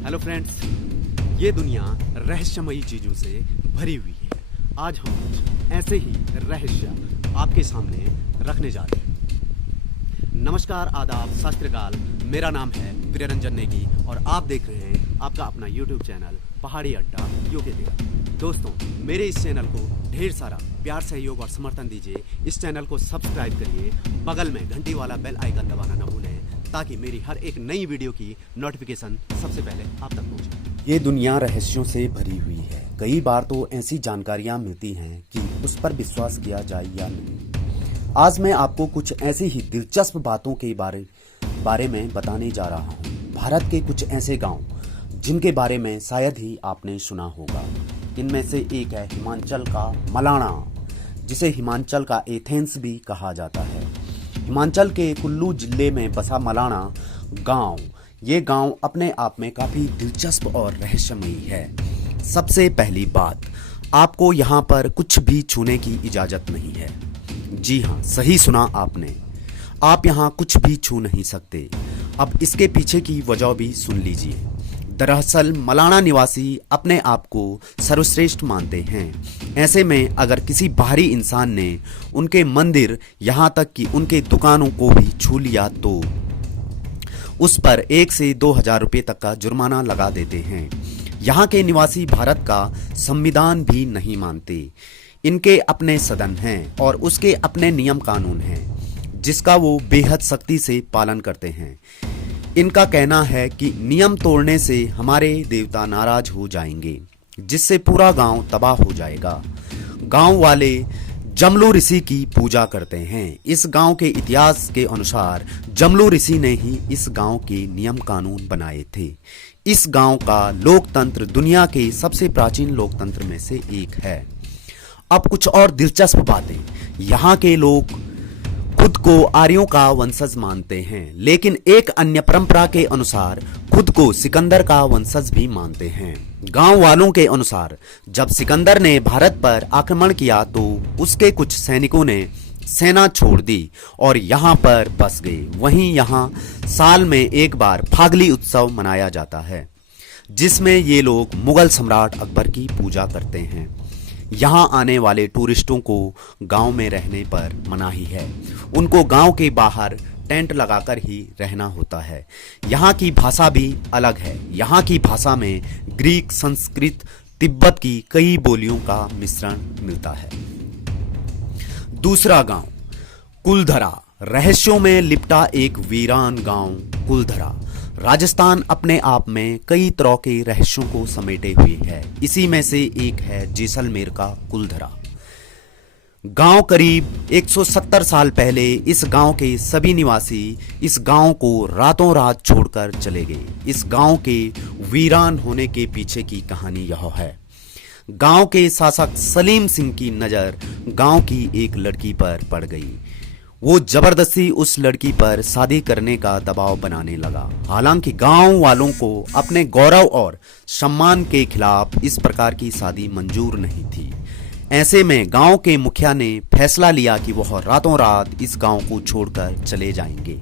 Hello friends, ये दुनिया रहस्यमयी चीजों से भरी हुई है। आज हम कुछ ऐसे ही रहस्य आपके सामने रखने जा रहे हैं। नमस्कार, आदाब, सत श्री अकाल। मेरा नाम है प्रियरंजन नेगी और आप देख रहे हैं आपका अपना यूट्यूब चैनल पहाड़ी अड्डा यूके देगा। दोस्तों, मेरे इस चैनल को ढेर सारा प्यार, सहयोग और समर्थन दीजिए। इस चैनल को सब्सक्राइब करिए, बगल में घंटी वाला बेल आइकन दबाना न भूलें ताकि मेरी हर एक नई वीडियो की नोटिफिकेशन सबसे पहले आप तक पहुंचे। ये दुनिया रहस्यों से भरी हुई है। कई बार तो ऐसी जानकारियां मिलती हैं कि उस पर विश्वास किया जाए या नहीं। आज मैं आपको कुछ ऐसी ही दिलचस्प बातों के बारे में बताने जा रहा हूँ। भारत के कुछ ऐसे गांव जिनके बारे में शायद ही आपने सुना होगा। इनमें से एक है हिमाचल का मलाणा, जिसे हिमाचल का एथेंस भी कहा जाता है। हिमाचल के कुल्लू जिले में बसा मलाणा गांव, ये गांव अपने आप में काफी दिलचस्प और रहस्यमयी है। सबसे पहली बात, आपको यहाँ पर कुछ भी छूने की इजाजत नहीं है। जी हाँ, सही सुना आपने, आप यहाँ कुछ भी छू नहीं सकते। अब इसके पीछे की वजह भी सुन लीजिए। दरअसल मलाणा निवासी अपने आप को सर्वश्रेष्ठ मानते हैं। ऐसे में अगर किसी बाहरी इंसान ने उनके मंदिर, यहाँ तक कि उनके दुकानों को भी छू लिया तो उस पर 1 से 2 हजार रुपये तक का जुर्माना लगा देते हैं। यहाँ के निवासी भारत का संविधान भी नहीं मानते। इनके अपने सदन हैं और उसके अपने नियम कानून हैं, जिसका वो बेहद सख्ती से पालन करते हैं। इनका कहना है कि नियम तोड़ने से हमारे देवता नाराज हो जाएंगे, जिससे पूरा गांव तबाह हो जाएगा। गांव वाले जमलू ऋषि की पूजा करते हैं। इस गांव के इतिहास के अनुसार जमलू ऋषि ने ही इस गांव के नियम कानून बनाए थे। इस गांव का लोकतंत्र दुनिया के सबसे प्राचीन लोकतंत्र में से एक है। अब कुछ और दिलचस्प बातें। यहाँ के लोग खुद को आर्यों का वंशज मानते हैं, लेकिन एक अन्य परंपरा के अनुसार खुद को सिकंदर का वंशज भी मानते हैं। गांव वालों के अनुसार जब सिकंदर ने भारत पर आक्रमण किया तो उसके कुछ सैनिकों ने सेना छोड़ दी और यहाँ पर बस गए। वहीं यहाँ साल में एक बार फागली उत्सव मनाया जाता है, जिसमें ये लोग मुगल सम्राट अकबर की पूजा करते हैं। यहाँ आने वाले टूरिस्टों को गांव में रहने पर मनाही है। उनको गांव के बाहर टेंट लगाकर ही रहना होता है। यहाँ की भाषा भी अलग है। यहाँ की भाषा में ग्रीक, संस्कृत, तिब्बत की कई बोलियों का मिश्रण मिलता है। दूसरा गांव कुलधरा, रहस्यों में लिपटा एक वीरान गांव कुलधरा। राजस्थान अपने आप में कई तरह के रहस्यों को समेटे हुए है। इसी में से एक है जैसलमेर का कुलधरा गांव। करीब 170 साल पहले इस गांव के सभी निवासी इस गांव को रातों रात छोड़कर चले गए। इस गांव के वीरान होने के पीछे की कहानी यह है। गांव के शासक सलीम सिंह की नजर गांव की एक लड़की पर पड़ गई। वो जबरदस्ती उस लड़की पर शादी करने का दबाव बनाने लगा। हालांकि गांव वालों को अपने गौरव और सम्मान के खिलाफ इस प्रकार की शादी मंजूर नहीं थी। ऐसे में गांव के मुखिया ने फैसला लिया कि वह रातों रात इस गांव को छोड़कर चले जाएंगे।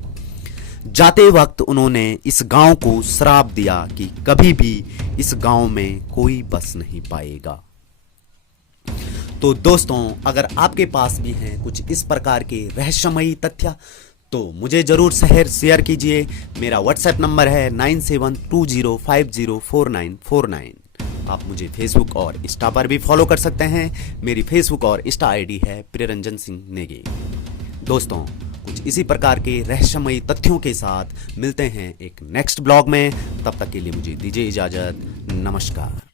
जाते वक्त उन्होंने इस गांव को श्राप दिया कि कभी भी इस गांव में कोई बस नहीं पाएगा। तो दोस्तों, अगर आपके पास भी हैं कुछ इस प्रकार के रहस्यमयी तथ्य तो मुझे जरूर शेयर कीजिए। मेरा व्हाट्सएप नंबर है 9720504949। आप मुझे फेसबुक और इंस्टा पर भी फॉलो कर सकते हैं। मेरी फेसबुक और इंस्टा आईडी है प्रियरंजन सिंह नेगी। दोस्तों, कुछ इसी प्रकार के रहस्यमयी तथ्यों के साथ मिलते हैं एक नेक्स्ट ब्लॉग में। तब तक के लिए मुझे दीजिए इजाजत। नमस्कार।